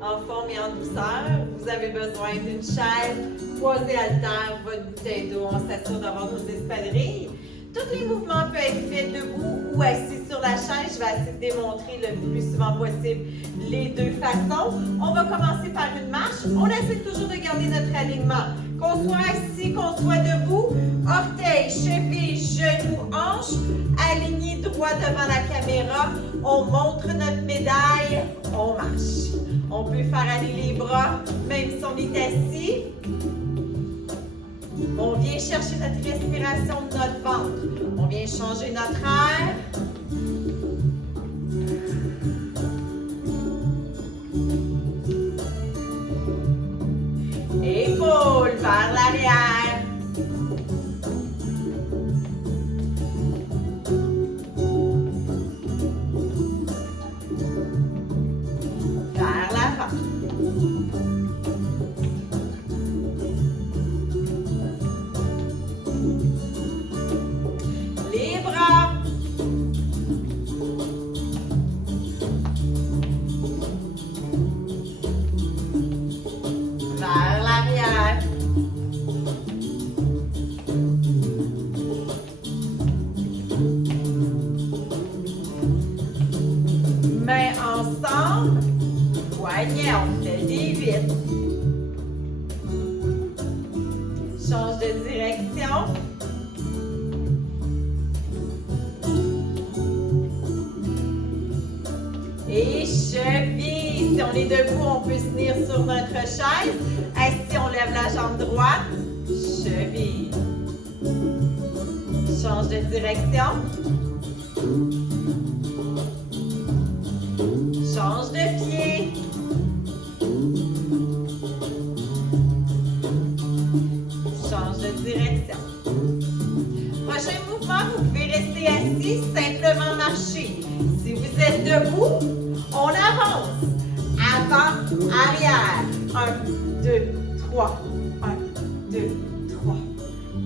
en forme et en douceur. Vous avez besoin d'une chaise, croisée haltère, votre bouteille d'eau. On s'assure d'avoir nos espadrilles. Tous les mouvements peuvent être faits debout ou assis sur la chaise. Je vais essayer de démontrer le plus souvent possible les deux façons. On va commencer par une marche. On essaie toujours de garder notre alignement. Qu'on soit assis, qu'on soit debout, orteils, chevilles, genoux, hanches, alignés droit devant la caméra. On montre notre médaille, on marche. On peut faire aller les bras, même si on est assis. On vient chercher notre respiration de notre ventre. On vient changer notre air. Épaules vers l'arrière. Vers l'avant. Les bras. Vers l'arrière. Mains ensemble. Poignets, on fait des vides. Change de direction. Et cheville. Si on est debout, on peut se tenir sur notre chaise. Assis, on lève la jambe droite. Cheville. Change de direction. Change de pied. Change de direction. Prochain mouvement, vous pouvez rester assis, simplement marcher. Si vous êtes debout, on avance. Avant, arrière. 1, 2, 3. 1, 2, 3.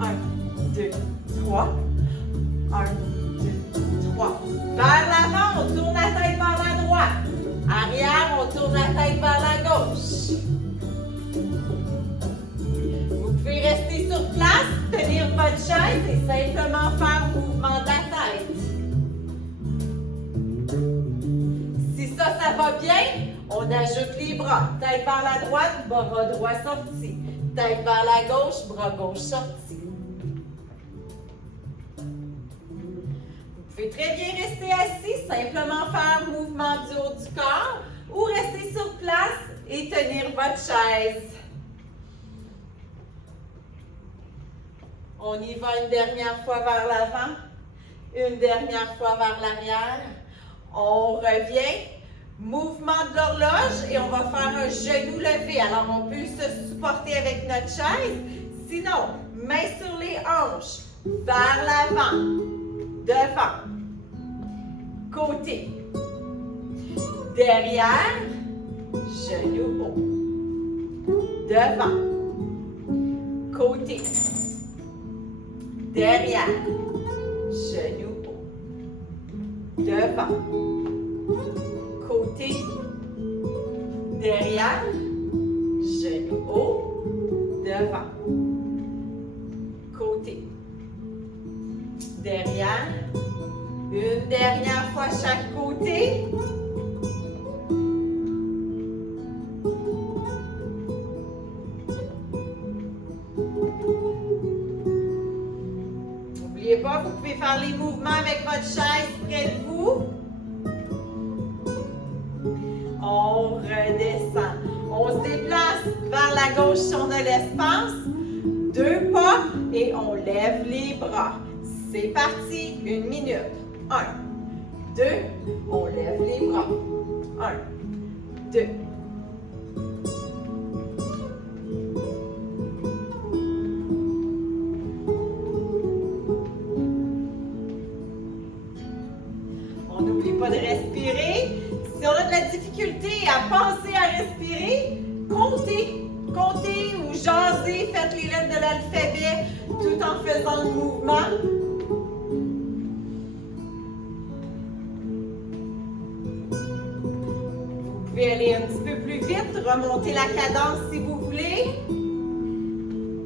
1, 2, 3. 1, 2, 3. Vers l'avant, on tourne la tête vers la droite. Arrière, on tourne la tête vers la gauche. Vous pouvez rester sur place, tenir votre chaise et simplement faire le mouvement de la tête. Si ça va bien, on ajoute les bras. Tête vers la droite, bras droit sorti. Tête vers la gauche, bras gauche sorti. Vous pouvez très bien rester assis, simplement faire le mouvement du haut du corps ou rester sur place et tenir votre chaise. On y va une dernière fois vers l'avant, une dernière fois vers l'arrière. On revient, mouvement de l'horloge et on va faire un genou levé. Alors on peut se supporter avec notre chaise. Sinon, main sur les hanches, vers l'avant, devant, côté, derrière, genou haut, devant, côté, derrière, genou haut, devant, côté, derrière, genou haut, devant, côté, derrière, une dernière fois chaque côté. N'oubliez pas, vous pouvez faire les mouvements avec votre chaise près de vous. On redescend. On se déplace vers la gauche si on a l'espace. 2 pas et on lève les bras. C'est parti, 1 minute. 1, 2, on lève les bras. 1, 2. On n'oublie pas de respirer. Si on a de la difficulté à penser à respirer, comptez. Comptez ou jasez, faites les lettres de l'alphabet tout en faisant le mouvement. Vous pouvez aller un petit peu plus vite, remonter la cadence si vous voulez.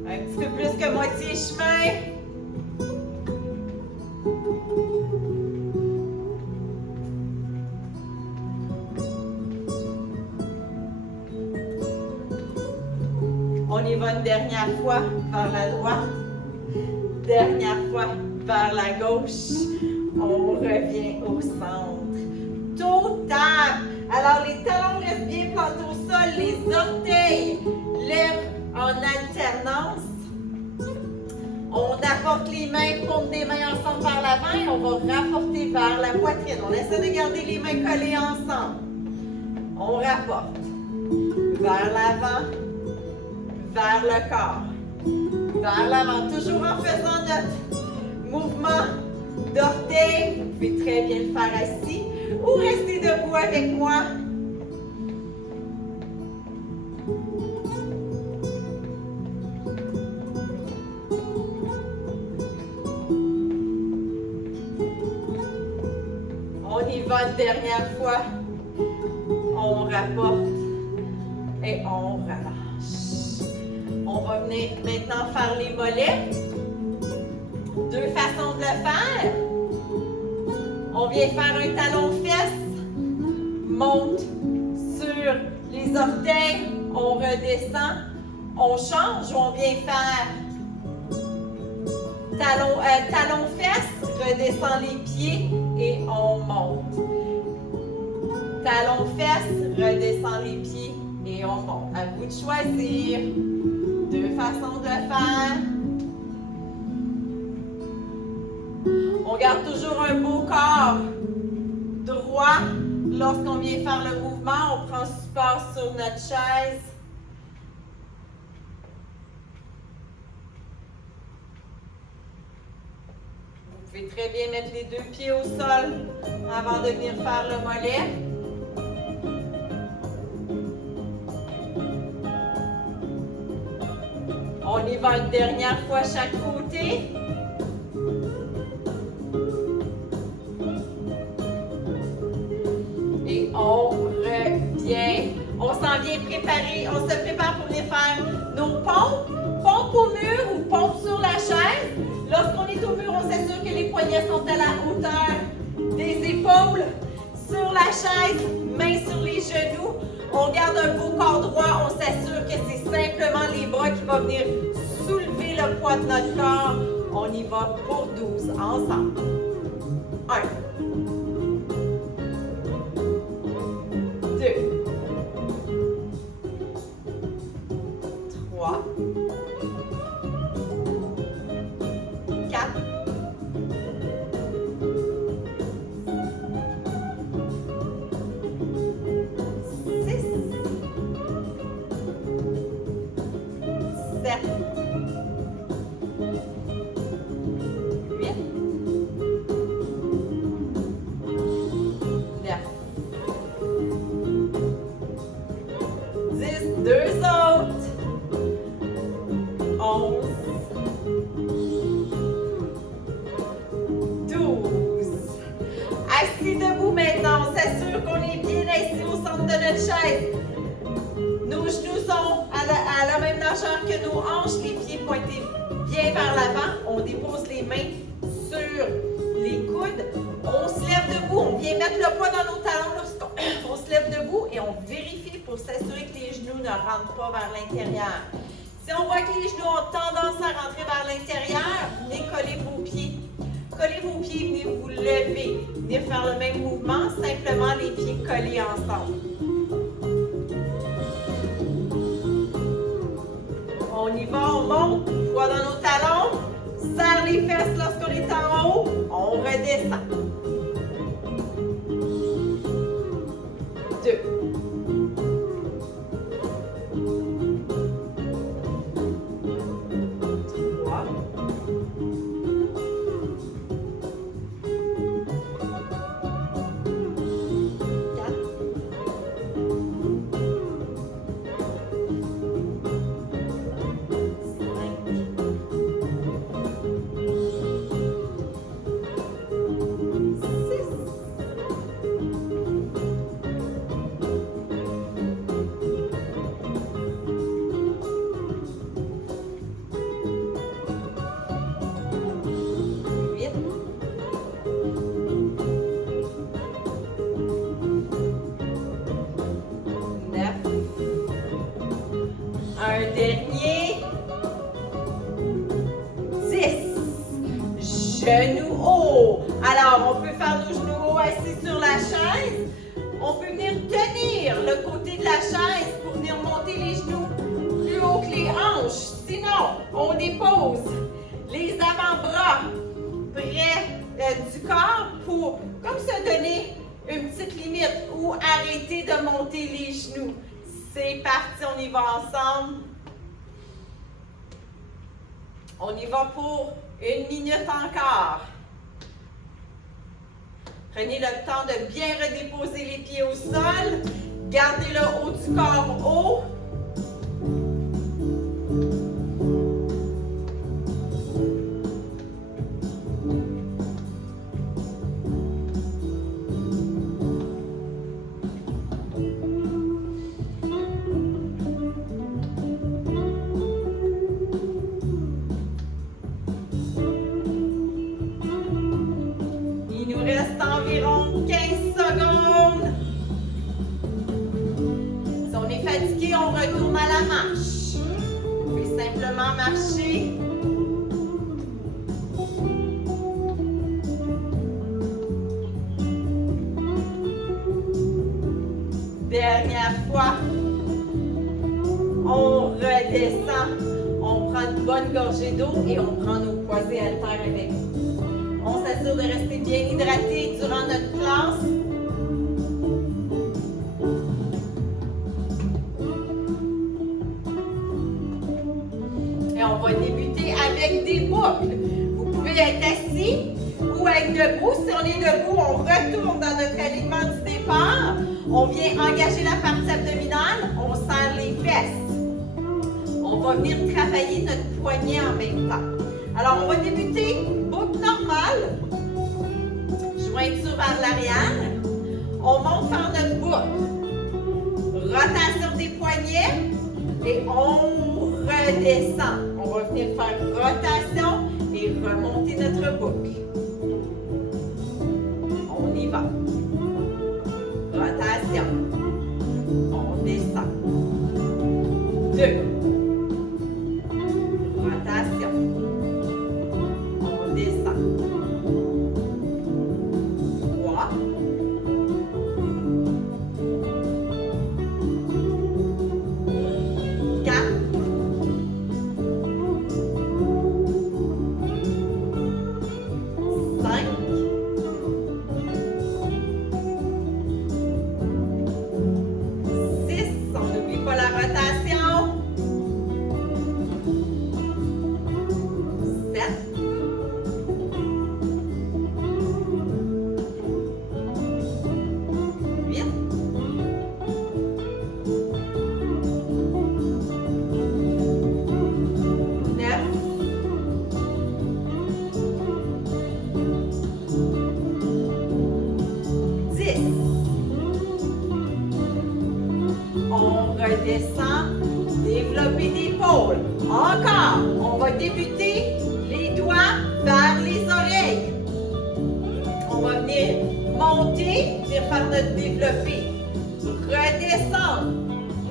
Un petit peu plus que moitié chemin. On y va une dernière fois vers la droite. Dernière fois vers la gauche. On revient au centre. Dos table. Alors les talons restent bien plantés au sol. Les orteils lèvent en alternance. On apporte les mains, paumes des mains ensemble vers l'avant et on va rapporter vers la poitrine. On essaie de garder les mains collées ensemble. On rapporte vers l'avant, vers le corps, vers l'avant. Toujours en faisant notre mouvement d'orteil. Vous pouvez très bien le faire assis ou rester debout avec moi. On y va une dernière fois. On rapporte et on relâche. On va venir maintenant faire les mollets. Deux façons de le faire. On vient faire un talon-fesse. Monte sur les orteils. On redescend. On change. On vient faire talon-fesse. Redescend les pieds et on monte. Talon-fesse. Redescend les pieds et on monte. À vous de choisir. Deux façons de le faire. On garde toujours un beau corps droit. Lorsqu'on vient faire le mouvement, on prend support sur notre chaise. Vous pouvez très bien mettre les deux pieds au sol avant de venir faire le mollet. On y va une dernière fois chaque côté. Et on revient. On s'en vient préparer. On se prépare pour venir faire nos pompes. Pompes au mur ou pompes sur la chaise. Lorsqu'on est au mur, on s'assure que les poignets sont à la hauteur des épaules. Sur la chaise, mains sur les genoux. On garde un beau corps droit. On s'assure que c'est simplement les bras qui vont venir soulever le poids de notre corps. On y va pour 12 ensemble. 1. 2. 3. 4. 6. 7. 8. 9. 10. Deux autres. 11. 12. Assis debout maintenant. On s'assure qu'on est bien assis au centre de notre chaise. Nos genoux sont à la même largeur que nos hanches. Les pieds pointés bien vers l'avant. On dépose les mains sur les coudes. On se lève debout. On vient mettre le poids dans nos talons lorsqu'on se lève debout et on vérifie pour s'assurer que les genoux ne rentrent pas vers l'intérieur. Si on voit que les genoux ont tendance à rentrer vers l'intérieur, venez coller vos pieds. Collez vos pieds, venez vous lever. Venez faire le même mouvement, simplement les pieds collés ensemble. On y va, on monte, poids dans nos talons, serre les fesses lorsqu'on est en haut, on redescend. 2. 3. 4. 5. 6. Un dernier. 10. Genoux hauts. Alors, on peut faire nos genoux hauts assis sur la chaise. On peut venir tenir le côté de la chaise pour venir monter les genoux plus haut que les hanches. Sinon, on dépose les avant-bras près du corps pour comme se donner une petite limite ou arrêter de monter les genoux. C'est parti, on y va ensemble. On y va pour 1 minute encore. Prenez le temps de bien redéposer les pieds au sol. Gardez le haut du corps haut. On retourne à la marche. Vous pouvez simplement marcher. Dernière fois. On redescend. On prend une bonne gorgée d'eau et on prend nos croisés haltères avec nous. On s'assure de rester bien hydraté durant notre classe. On va débuter avec des boucles. Vous pouvez être assis ou être debout. Si on est debout, on retourne dans notre alignement du départ. On vient engager la partie abdominale. On serre les fesses. On va venir travailler notre poignet en même temps. Alors, on va débuter boucle normale. Jointure vers l'arrière. On monte vers notre boucle. Rotation des poignets. Et on redescend. On va venir faire rotation et remonter notre boucle. On y va. Rotation. On descend. 2. Rotation. On descend. 3. 4. 5. 6. On n'oublie pas la rotation. 7. 8. 9. 10. On redescend, développer l'épaule. Encore, on va débuter les doigts vers les oreilles. On va venir monter, venir faire notre développé. Redescendre,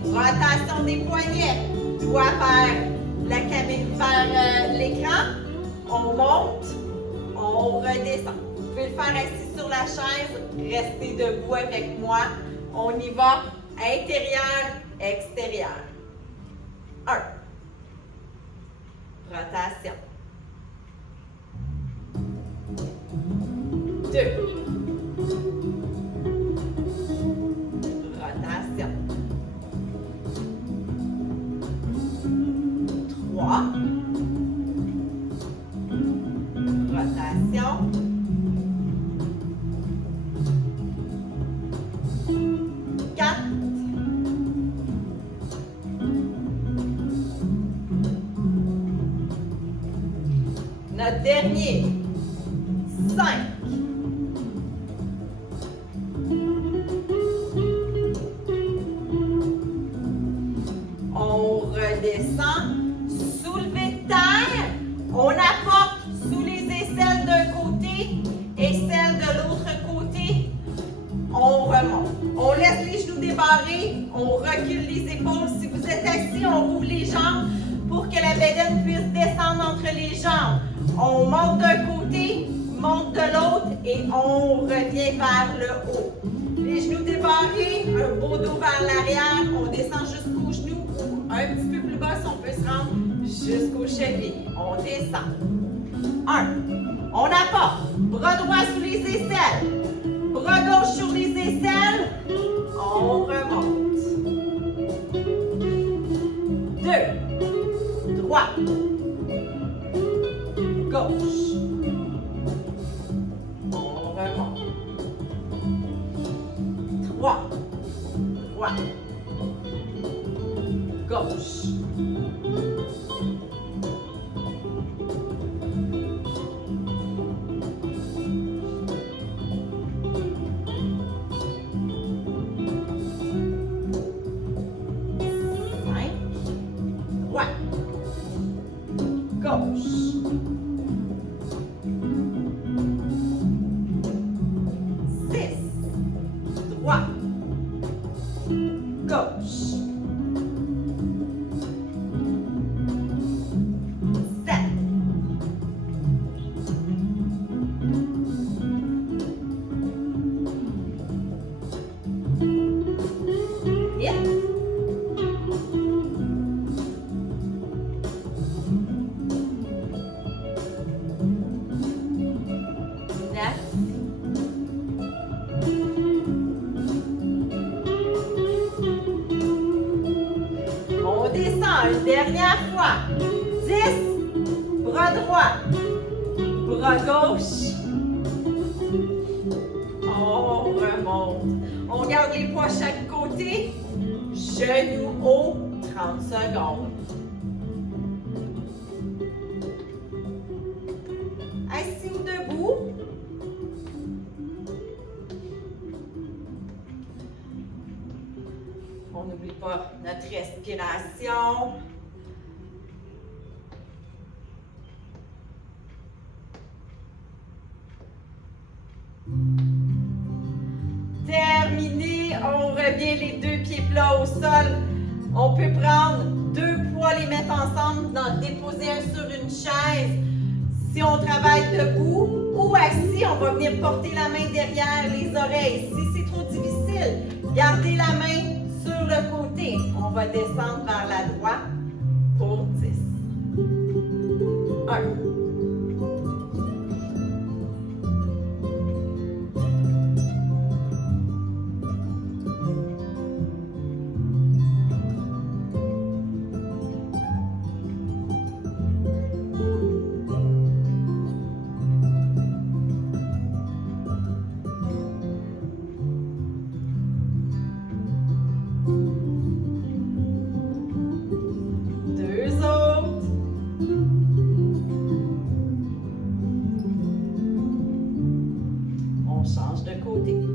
rotation des poignets, doigts vers l'écran. On monte, on redescend. Vous pouvez le faire assis sur la chaise, restez debout avec moi. On y va, intérieur, extérieur. 1. Rotation. 2. Rotation. 3. Rotation. 4. Notre dernier. 5. On redescend. Soulevé de terre. On apporte sous les aisselles d'un côté et celles de l'autre côté. On remonte. On laisse les genoux genoux débarrés, on recule les épaules. Si vous êtes assis, on ouvre les jambes pour que la bédaine puisse descendre entre les jambes. On monte d'un côté, monte de l'autre et on revient vers le haut. Les genoux débarrés, un beau dos vers l'arrière, on descend jusqu'aux genoux ou un petit peu plus bas si on peut se rendre jusqu'aux chevilles. On descend. 1. On apporte. Bras droit sous les aisselles. Bras gauche sur les aisselles. On remonte. 2. Droite. Gauche. On remonte. 3. Droite. Gauche. 10, bras droit, bras gauche, on remonte. On garde les poids chaque côté, genoux haut, 30 secondes. Assis ou debout. On n'oublie pas notre respiration. Terminé, on revient les deux pieds plats au sol. On peut prendre deux poids, les mettre ensemble, déposer un sur une chaise. Si on travaille debout ou assis, on va venir porter la main derrière les oreilles. Si c'est trop difficile, gardez la main sur le côté. On va descendre vers la droite pour 10. 1. 8,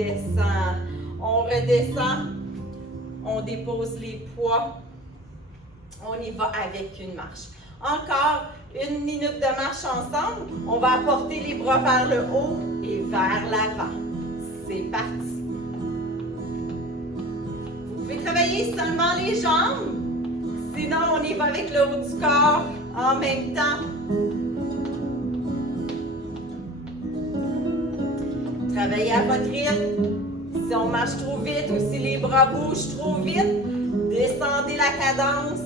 redescend. On redescend. On dépose les poids. On y va avec une marche. Encore 1 minute de marche ensemble. On va apporter les bras vers le haut et vers l'avant. C'est parti. Vous pouvez travailler seulement les jambes. Sinon, on y va avec le haut du corps en même temps. Travaillez à votre rythme. Si on marche trop vite ou si les bras bougent trop vite, descendez la cadence.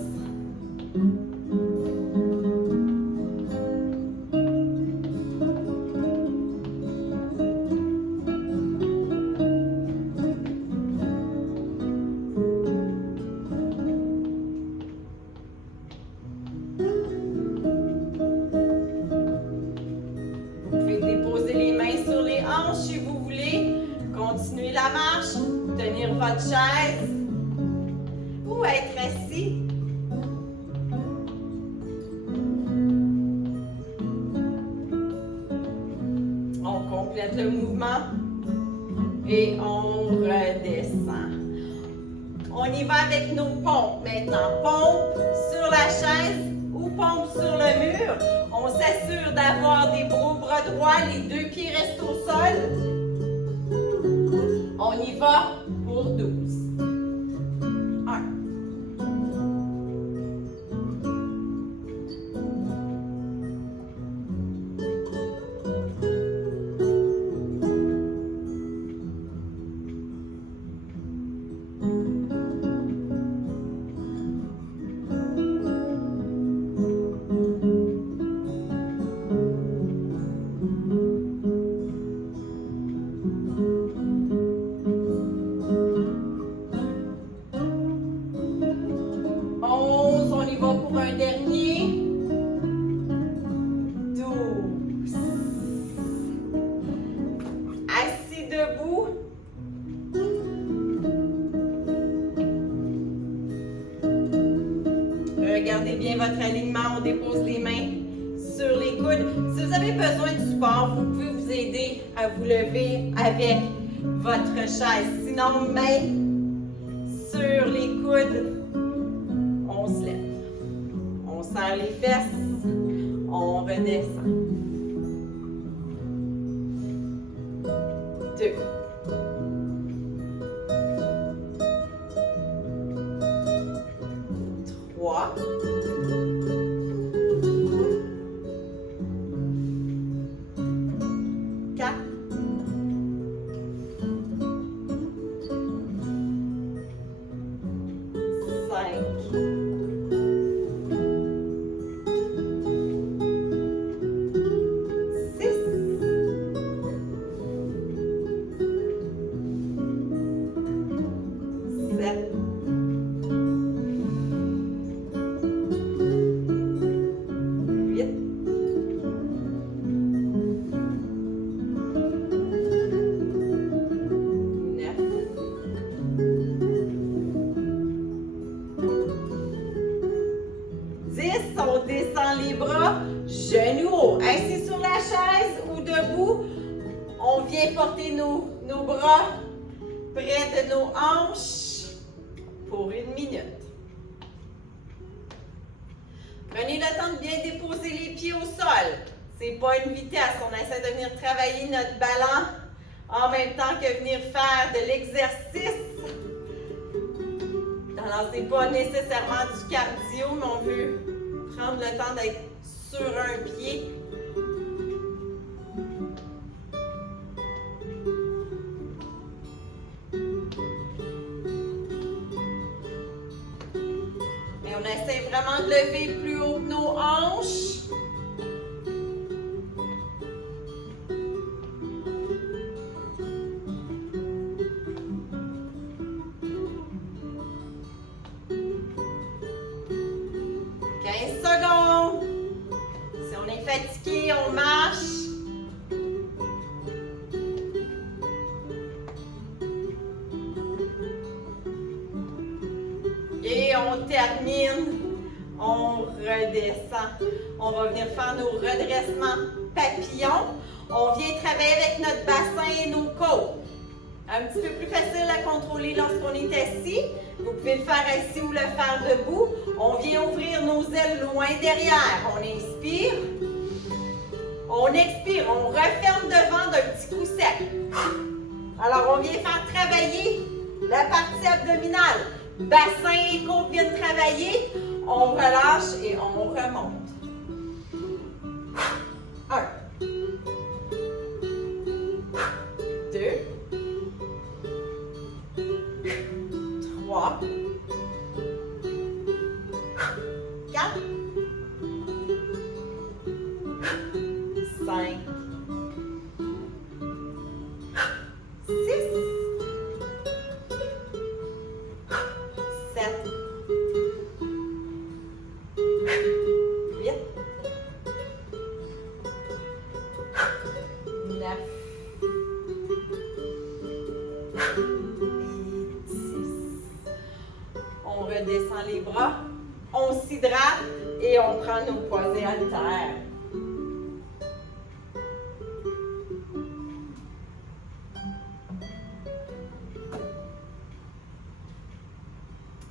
Continuez la marche, tenir votre chaise ou être assis. On complète le mouvement et on redescend. On y va avec nos pompes maintenant. Pompe sur la chaise ou pompe sur le mur. On s'assure d'avoir des beaux bras droits, les 2 pieds restent au sol. On y va pour 12. 1. Regardez bien votre alignement, on dépose les mains sur les coudes. Si vous avez besoin de support, vous pouvez vous aider à vous lever avec votre chaise. Sinon, mains sur les coudes, on se lève. On serre les fesses, on redescend. 2. 3. 4. 5. 6. 7. 10, on descend les bras, genoux hauts. Assis sur la chaise ou debout, on vient porter nos bras près de nos hanches pour 1 minute. Prenez le temps de bien déposer les pieds au sol. C'est pas une vitesse, on essaie de venir travailler notre ballon en même temps que venir faire de l'exercice. Alors, c'est pas nécessairement du cardio, mais on veut prendre le temps d'être sur un pied. Et on essaie vraiment de lever plus haut que nos hanches. Si on est fatigué, on marche. Et on termine, on redescend. On va venir faire nos redressements papillons. On vient travailler avec notre bassin et nos côtes. Un petit peu plus facile à contrôler lorsqu'on est assis. Vous pouvez le faire assis ou le faire debout. On vient ouvrir nos ailes loin derrière. On inspire. On expire. On referme devant d'un petit coup sec. Alors, on vient faire travailler la partie abdominale. Bassin et côtes viennent travailler. On relâche et on remonte. 1. 2. 3. 4. 5. 6. 7. 8. 9. Et 10. On redescend les bras, on s'hydrate et on prend nos poids et haltères.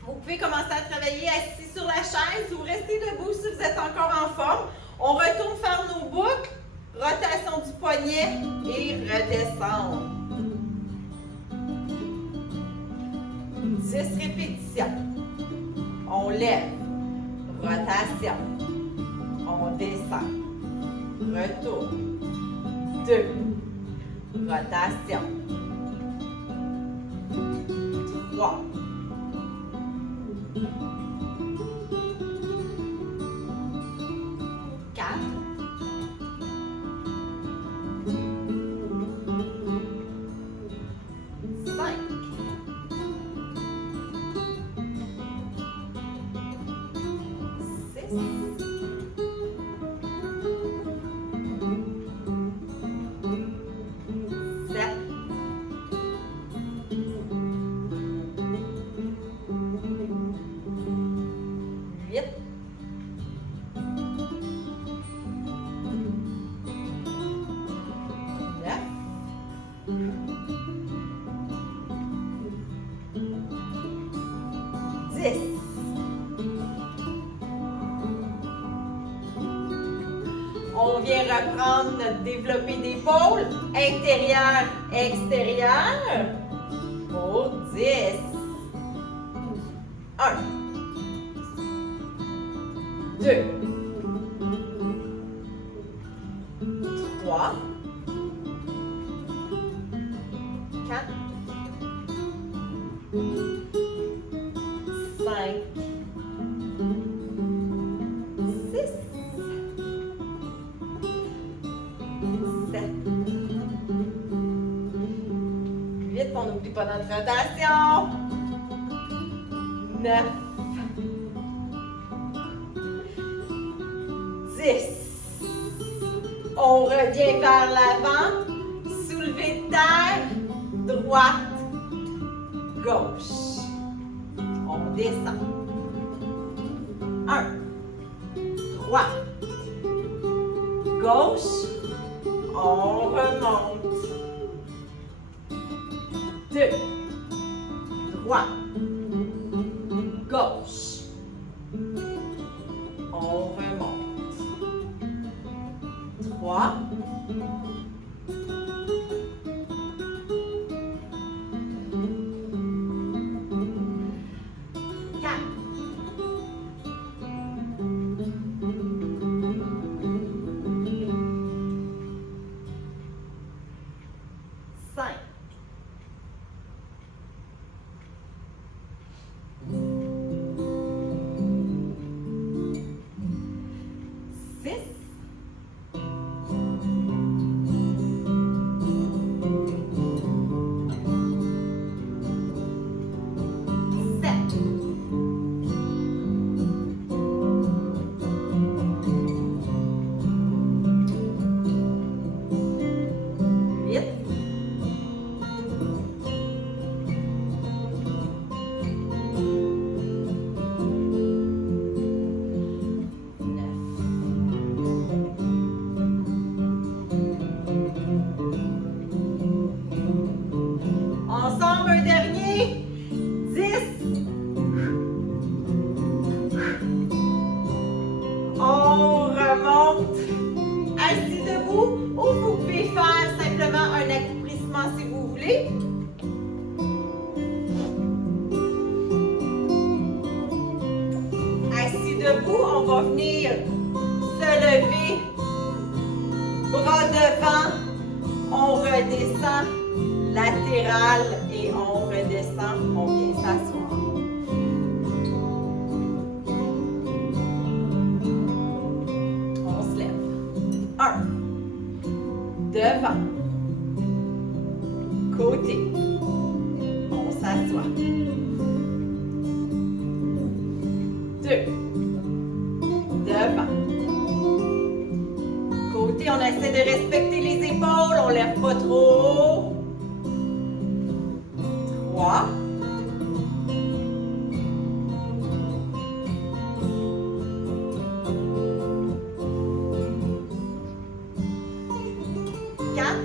Vous pouvez commencer à travailler assis sur la chaise ou rester debout si vous êtes encore en forme. On retourne faire nos boucles, rotation du poignet et redescendre. 10 répétitions. On lève, rotation, on descend, retourne, 2, rotation, 3, 4, 5, 6, 7, 8, 9, 10. On vient reprendre notre développé d'épaule, intérieur, extérieur, pour 10. 1, 2, 3, 4, 5, 6, 7, 8, on n'oublie pas notre rotation, 9, 10. On revient vers l'avant, soulevé de terre, droite, gauche. On descend. 1, droite, gauche, on remonte. 2, droite, gauche, on remonte. 3, 4, 5, debout, on va venir se lever, bras devant, on redescend, latéral et on redescend, on vient s'asseoir. On se lève. 1. Devant. Côté. On s'assoit. 2. Devant. Côté, on essaie de respecter les épaules, on lève pas trop haut. 3. 4.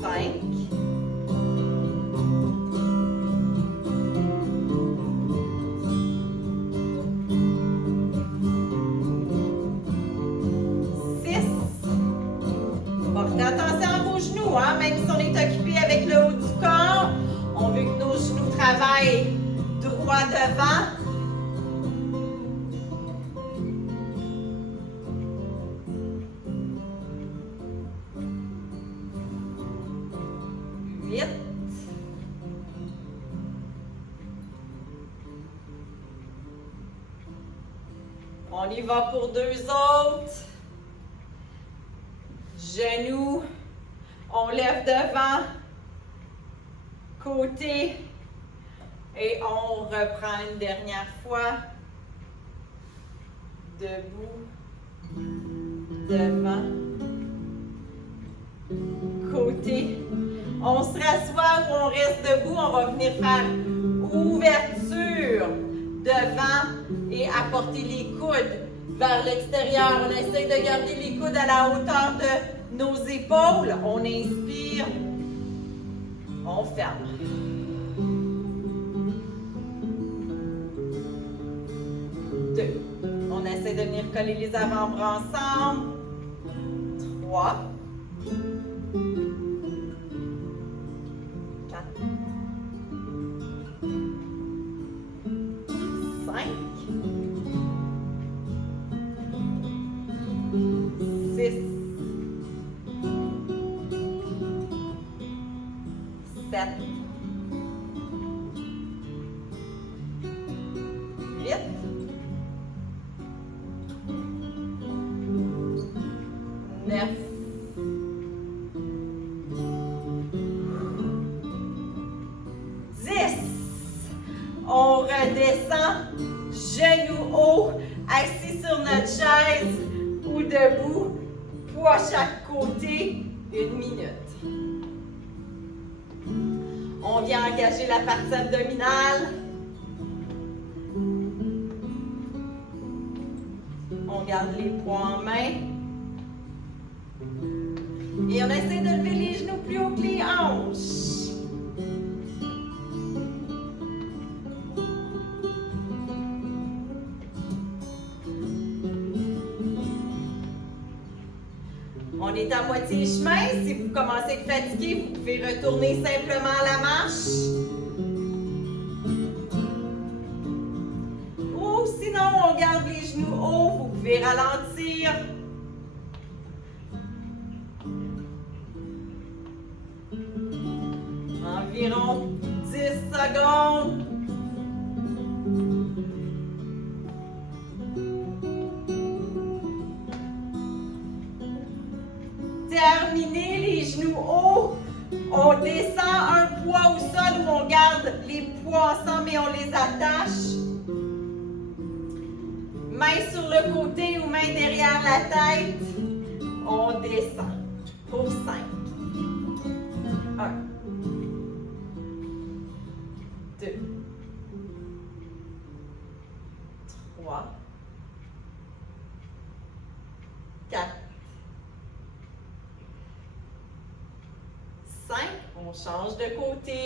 5. 6. Portez attention à vos genoux, hein? Même si on est occupé avec le haut du corps, on veut que nos genoux travaillent droit devant. 8. 'On y va pour 2 autres. Genoux, on lève devant, côté, et on reprend une dernière fois. Debout, devant, côté. On se rassoit ou on reste debout, on va venir faire ouverture devant et apporter les coudes vers l'extérieur. On essaie de garder les coudes à la hauteur de nos épaules. On inspire, on ferme. 2. On essaie de venir coller les avant-bras ensemble. 3. 4. 5. 6. 7. 8. 9. 10. On redescend, genoux hauts, assis sur notre chaise ou debout, poids chaque côté, 1 minute. On vient engager la partie abdominale. On garde les poings en main. Et on essaie de lever les genoux plus haut que les hanches. On est à moitié chemin. Si vous commencez à être fatigué, vous pouvez retourner simplement à la marche. Ou sinon, on garde les genoux hauts. Vous pouvez ralentir. Environ 10 secondes. Terminez les genoux hauts. On descend un poids au sol où on garde les poids ensemble et on les attache. Main sur le côté ou main derrière la tête. On descend pour 5. 1. 2. 3. 4. 5. On change de côté.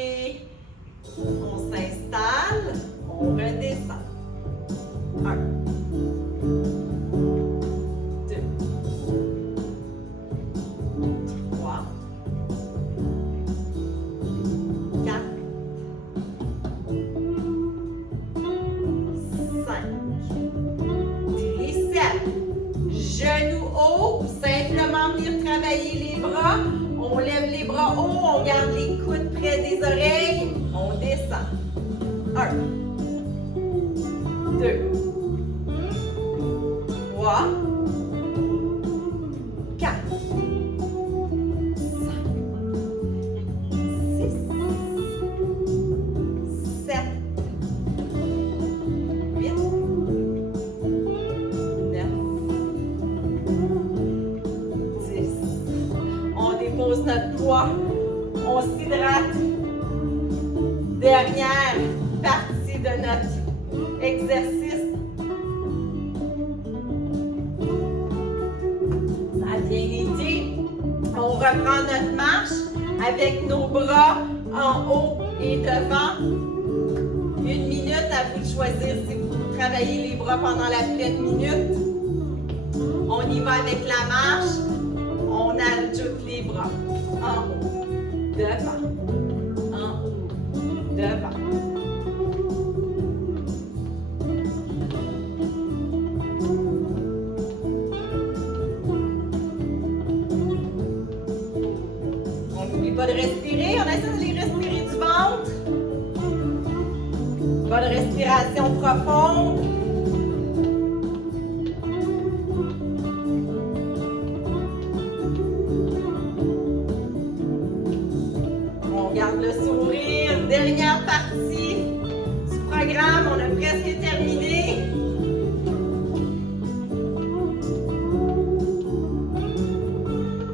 On s'installe. On redescend. 1. 2. bras. On lève les bras haut, on garde les coudes près des oreilles. On descend. 1, 2, 3, 4, 5, 6, 7, 8, 9, 10. On dépose notre poids. On s'hydrate. Dernière partie de notre exercice. Ça a bien été. On reprend notre marche avec nos bras en haut et devant. 1 minute, à vous de choisir si vous travaillez les bras pendant la pleine minute. On y va avec la marche. On ajoute les bras en haut, devant, en haut, devant. Pas de respirer, on essaie de les respirer du ventre. Pas de respiration profonde. On garde le sourire. Dernière partie du programme, on a presque terminé.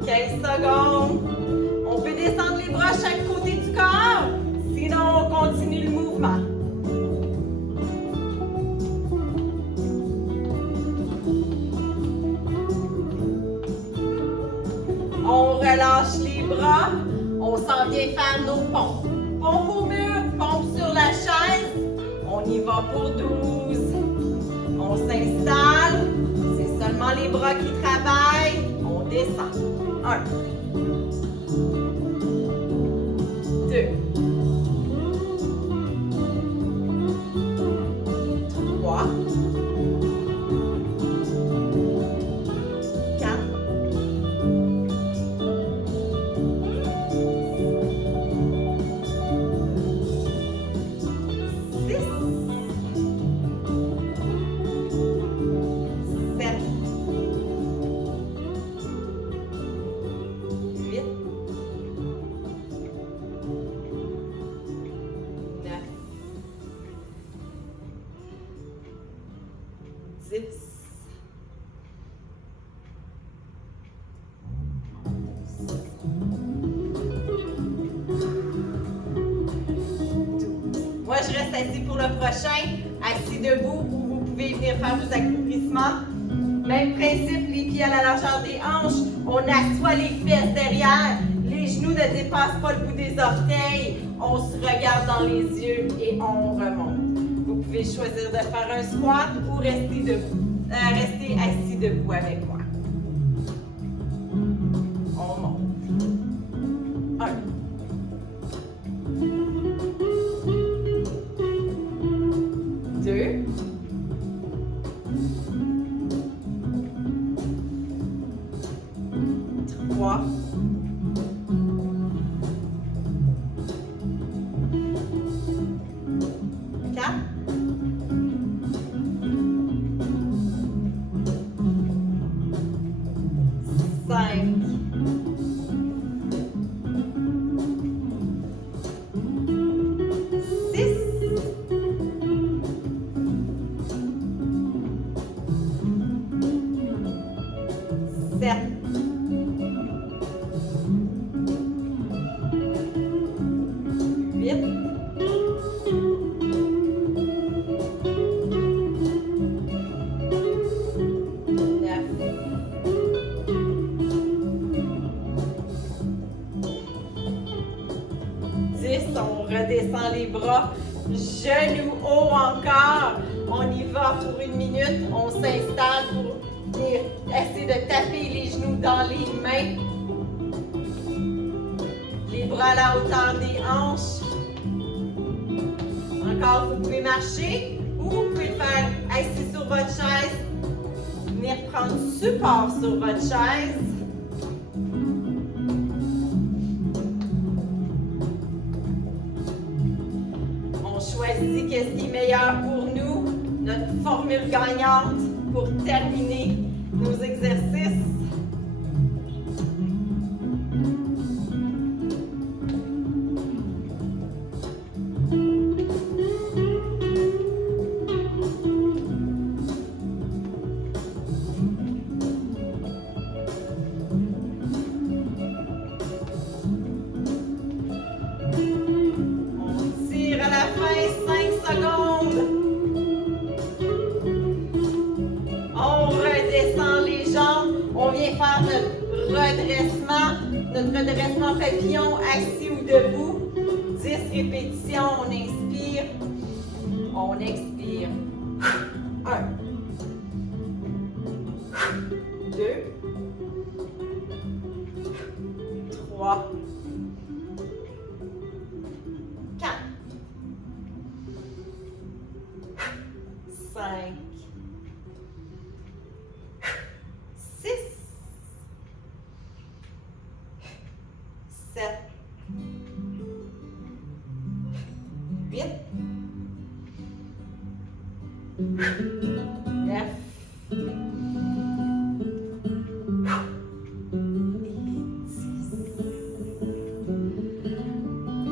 15 secondes. On peut descendre les bras à chaque côté du corps, sinon on continue le mouvement. On relâche les bras, on s'en vient faire nos pompes. Pompe au mur, pompe sur la chaise. On y va pour 12. On s'installe, c'est seulement les bras qui travaillent. On descend. 1. 2, 3, 4, 6, 7, 8, 9, 10, 12. Moi, je reste assis pour le prochain, assis debout, ou vous pouvez venir faire vos accoupissements. Même principe, les pieds à la largeur des hanches. On assoit les fesses derrière. Les genoux ne dépassent pas le bout des orteils. On se regarde dans les yeux et on remonte. Vous pouvez choisir de faire un squat ou rester debout. Rester assis debout avec moi. On monte. 1. 2. 3. 4. 5. 6. 7. 8. 9. 10. On redescend les bras. Genoux haut encore. On y va pour 1 minute. On s'installe pour essayer de taper les genoux dans les mains. Les bras à la hauteur des hanches. Encore, vous pouvez marcher ou vous pouvez le faire assis sur votre chaise. Venir prendre support sur votre chaise. choisi qu'est-ce qui est meilleur pour nous, notre formule gagnante pour terminer nos exercices. Notre redressement papillon, assis ou debout. 10 répétitions, on inspire, on expire. 1, 2, 3, 4, 5, 6, 7, 8, 9, et 10.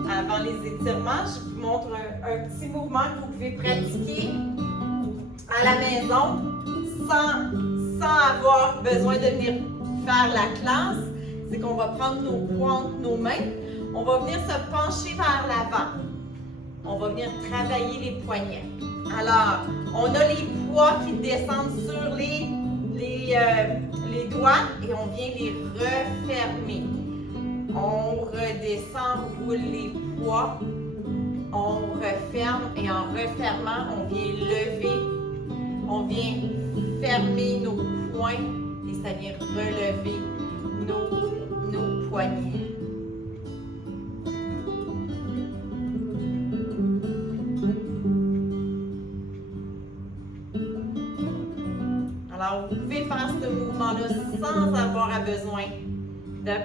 Avant les étirements, je vous montre un petit mouvement que vous pouvez pratiquer à la maison sans avoir besoin de venir faire la classe. C'est qu'on va prendre nos poids entre nos mains, on va venir se pencher vers l'avant. On va venir travailler les poignets. Alors, on a les poids qui descendent sur les doigts et on vient les refermer. On redescend, roule les poids, on referme et en refermant, on vient lever, on vient fermer nos poings et ça vient relever nos poignets. Alors, vous pouvez faire ce mouvement-là sans avoir besoin de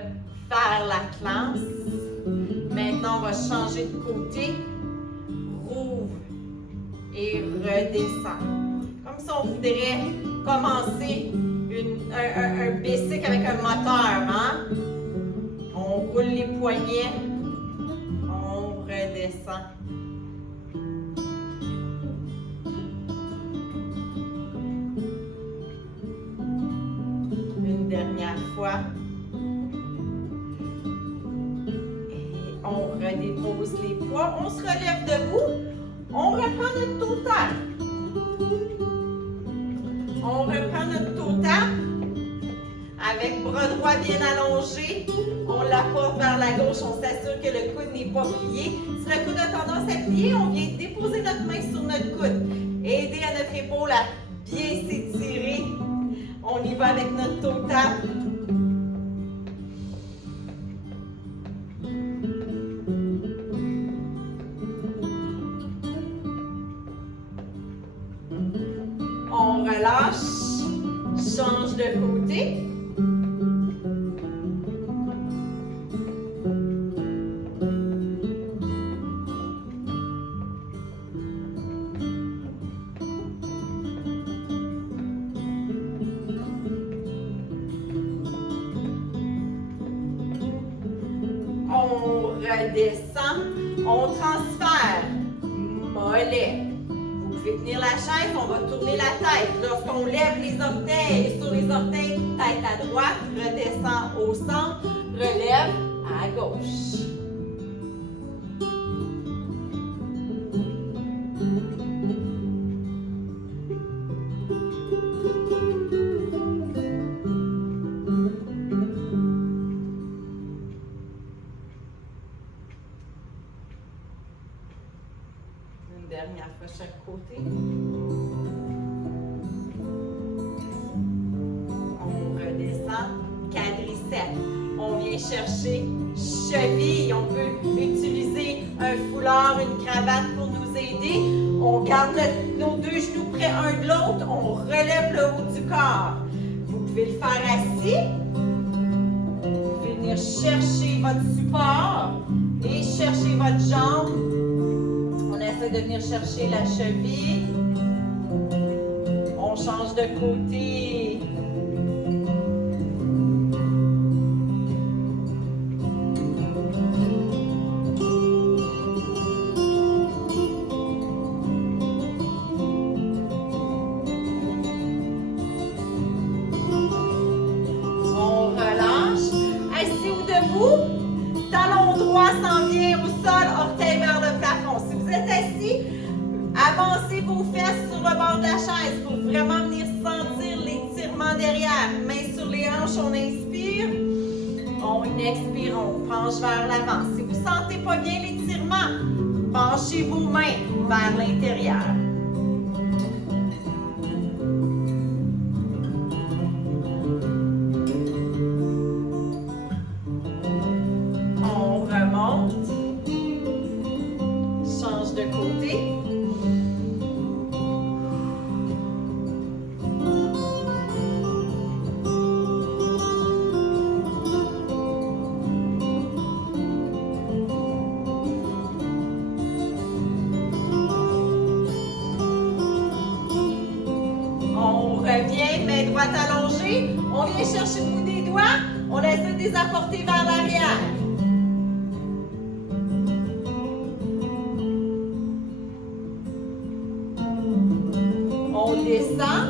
faire la classe. Maintenant, on va changer de côté. Rouvre et redescend. Comme si on voudrait commencer un bicycle avec un moteur. Hein? On roule les poignets. On redescend. Une dernière fois. On redépose les poids, on se relève debout, on reprend notre total. On reprend notre total avec bras droit bien allongé. On l'apporte vers la gauche, on s'assure que le coude n'est pas plié. Si le coude a tendance à plier, on vient déposer notre main sur notre coude. Aider à notre épaule à bien s'étirer. On y va avec notre total. On relâche, change de côté. On redescend, on transfère, mollet. Vous pouvez tenir la chaise, on va tourner la tête. Lorsqu'on lève les orteils, sur les orteils, tête à droite, redescend au centre, relève à gauche. Une dernière fois chaque côté. On redescend, quadriceps. On vient chercher cheville. On peut utiliser un foulard, une cravate pour nous aider. On garde nos deux genoux près un de l'autre. On relève le haut du corps. Vous pouvez le faire assis. Vous pouvez venir chercher votre support et chercher votre jambe. On essaie essaie de venir chercher la cheville. On change de côté. On relâche. Assis ou debout, talon droit s'en vient au sol, orteil vers le plafond. Si vous êtes assis, avancez vos fesses sur le bord de la chaise pour vraiment venir sentir l'étirement derrière. Mains sur les hanches, on inspire. On expire, on penche vers l'avant. Si vous ne sentez pas bien l'étirement, penchez vos mains vers l'intérieur. On remonte. Change de côté. On revient, main droite allongée. On vient chercher le bout des doigts. On essaie de les apporter vers l'arrière. On descend.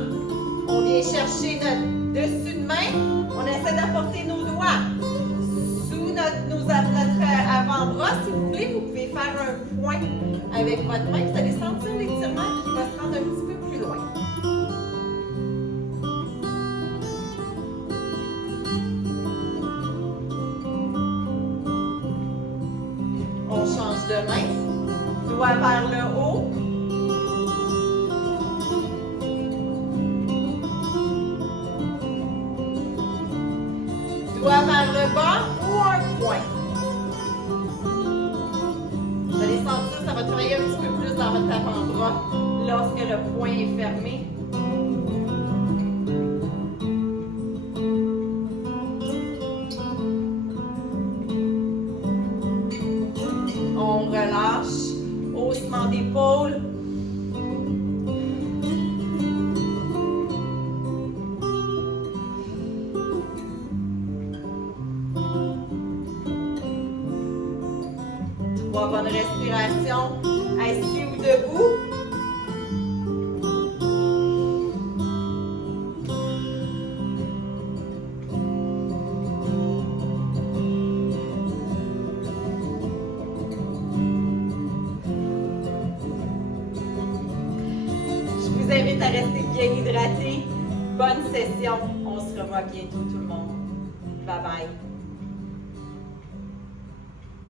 On vient chercher notre dessus de main. On essaie d'apporter nos doigts sous notre avant-bras. Si vous voulez, vous pouvez faire un point avec votre main. Vous allez sentir l'étirement qui va se rendre un petit peu plus loin. On change de main. Doigt vers le haut. Doigt vers le bas ou un point. Vous allez sentir, ça va travailler un petit peu plus dans votre avant-bras lorsque le point est fermé. On relâche, haussement d'épaule. Trois bonnes respirations, assis ou debout. Je vous invite à rester bien hydraté. Bonne session. On se revoit bientôt tout le monde. Bye bye.